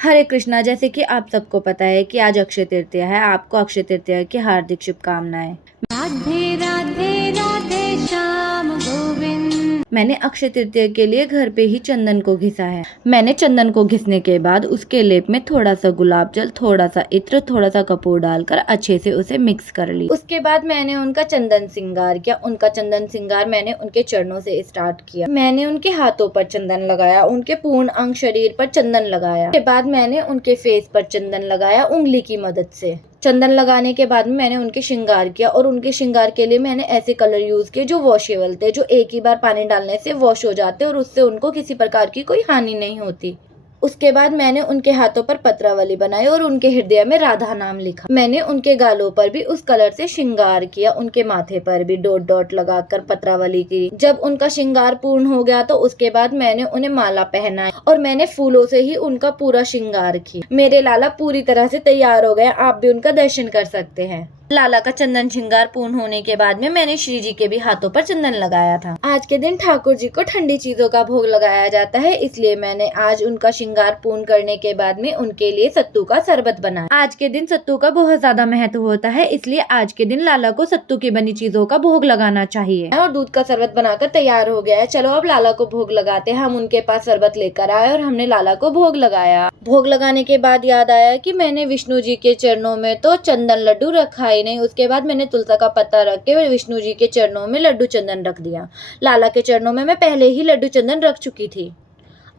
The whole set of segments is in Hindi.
हरे कृष्णा। जैसे कि आप सबको पता है कि आज अक्षय तृतीया है। आपको अक्षय तृतीया की हार्दिक शुभकामनाएं। राधे राधे राधे श्याम गोविंद। मैंने अक्षय तृतीया के लिए घर पे ही चंदन को घिसा है। मैंने चंदन को घिसने के बाद उसके लेप में थोड़ा सा गुलाब जल, थोड़ा सा इत्र, थोड़ा सा कपूर डालकर अच्छे से उसे मिक्स कर ली। उसके बाद मैंने उनका चंदन श्रृंगार किया। उनका चंदन श्रृंगार मैंने उनके चरणों से स्टार्ट किया। मैंने उनके हाथों पर चंदन लगाया, उनके पूर्ण अंग शरीर पर चंदन लगाया। उसके बाद मैंने उनके फेस पर चंदन लगाया उंगली की मदद से। चंदन लगाने के बाद में मैंने उनके श्रृंगार किया और उनके श्रृंगार के लिए मैंने ऐसे कलर यूज किए जो वॉशेबल थे, जो एक ही बार पानी डालने से वॉश हो जाते और उससे उनको किसी प्रकार की कोई हानि नहीं होती। उसके बाद मैंने उनके हाथों पर पत्रावली बनाई और उनके हृदय में राधा नाम लिखा। मैंने उनके गालों पर भी उस कलर से श्रृंगार किया, उनके माथे पर भी डॉट डॉट लगाकर पत्रावली की। जब उनका श्रृंगार पूर्ण हो गया तो उसके बाद मैंने उन्हें माला पहनाई और मैंने फूलों से ही उनका पूरा श्रृंगार किया। मेरे लाला पूरी तरह से तैयार हो गए। आप भी उनका दर्शन कर सकते हैं। लाला का चंदन श्रृंगार पूर्ण होने के बाद में मैंने श्री जी के भी हाथों पर चंदन लगाया था। आज के दिन ठाकुर जी को ठंडी चीजों का भोग लगाया जाता है, इसलिए मैंने आज उनका श्रृंगार पूर्ण करने के बाद में उनके लिए सत्तू का शरबत बनाया। आज के दिन सत्तू का बहुत ज्यादा महत्व होता है, इसलिए आज के दिन लाला को सत्तू की बनी चीजों का भोग लगाना चाहिए। और दूध का शरबत बनाकर तैयार हो गया है। चलो अब लाला को भोग लगाते हैं। हम उनके पास शरबत लेकर आए और हमने लाला को भोग लगाया। भोग लगाने के बाद याद आया कि मैंने विष्णु जी के चरणों में तो चंदन लड्डू रखा ही नहीं। उसके बाद मैंने तुलसी का पत्ता रख के विष्णु जी के चरणों में लड्डू चंदन रख दिया। लाला के चरणों में मैं पहले ही लड्डू चंदन रख चुकी थी।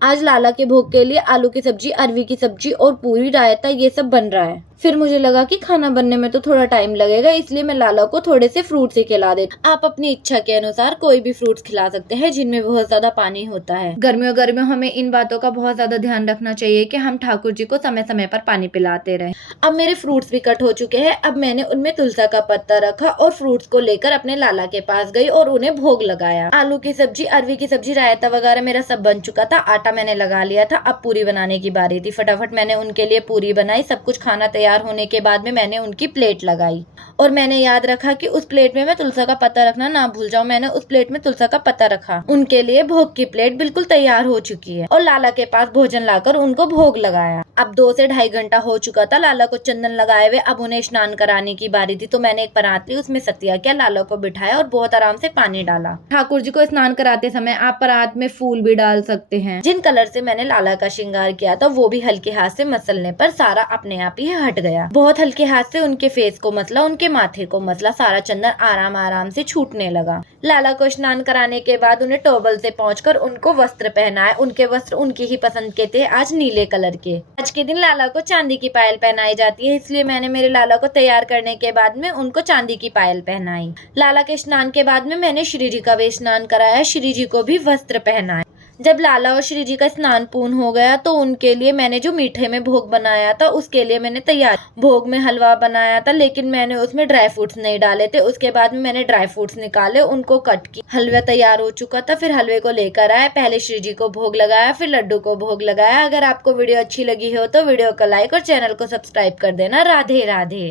आज लाला के भोग के लिए आलू की सब्जी, अरवी की सब्जी और पूरी, रायता ये सब बन रहा है। फिर मुझे लगा कि खाना बनने में तो थोड़ा टाइम लगेगा, इसलिए मैं लाला को थोड़े से फ्रूट्स ही खिला देती। आप अपनी इच्छा के अनुसार कोई भी फ्रूट्स खिला सकते हैं जिनमें बहुत ज्यादा पानी होता है। गर्मियों हमें इन बातों का बहुत ज्यादा ध्यान रखना चाहिए कि हम ठाकुर जी को समय समय पर पानी पिलाते रहें। अब मेरे फ्रूट्स भी कट हो चुके हैं। अब मैंने उनमें तुलसी का पत्ता रखा और फ्रूट्स को लेकर अपने लाला के पास गई और उन्हें भोग लगाया। आलू की सब्जी, अरवी की सब्जी, रायता वगैरह मेरा सब बन चुका था। आटा मैंने लगा लिया था। अब पूरी बनाने की बारी थी। फटाफट मैंने उनके लिए पूरी बनाई। सब कुछ खाना तैयार होने के बाद में मैंने उनकी प्लेट लगाई और मैंने याद रखा कि उस प्लेट में मैं तुलसी का पत्ता रखना ना भूल जाऊं। मैंने उस प्लेट में तुलसी का पत्ता रखा। उनके लिए भोग की प्लेट बिल्कुल तैयार हो चुकी है और लाला के पास भोजन लाकर उनको भोग लगाया। अब 2 से ढाई घंटा हो चुका था लाला को चंदन लगाए हुए। अब उन्हें स्नान कराने की बारी थी, तो मैंने एक परात ली, उसमें सतिया किया, लाला को बिठाया और बहुत आराम से पानी डाला। ठाकुर जी को स्नान कराते समय आप परात में फूल भी डाल सकते हैं। जिन कलर से मैंने लाला का श्रृंगार किया था वो भी हल्के हाथ से मसलने पर सारा अपने आप ही हट गया। बहुत हल्के हाथ से उनके फेस को मसला, उनके माथे को मसला, सारा चंदन आराम आराम से छूटने लगा। लाला को स्नान कराने के बाद उन्हें टॉवल से पहुंचकर उनको वस्त्र पहनाए। उनके वस्त्र उनकी ही पसंद के थे, आज नीले कलर के। आज के दिन लाला को चांदी की पायल पहनाई जाती है, इसलिए मैंने मेरे लाला को तैयार करने के बाद में उनको चांदी की पायल पहनाई। लाला के स्नान के बाद में मैंने श्री जी का भी स्नान कराया, श्री जी को भी वस्त्र पहनाए। जब लाला और श्री जी का स्नान पूर्ण हो गया तो उनके लिए मैंने जो मीठे में भोग बनाया था उसके लिए मैंने तैयार भोग में हलवा बनाया था, लेकिन मैंने उसमें ड्राई फ्रूट्स नहीं डाले थे। उसके बाद में मैंने ड्राई फ्रूट्स निकाले, उनको कट की। हलवा तैयार हो चुका था। फिर हलवे को लेकर आए, पहले श्री जी को भोग लगाया, फिर लड्डू को भोग लगाया। अगर आपको वीडियो अच्छी लगी हो तो वीडियो को लाइक और चैनल को सब्सक्राइब कर देना। राधे राधे।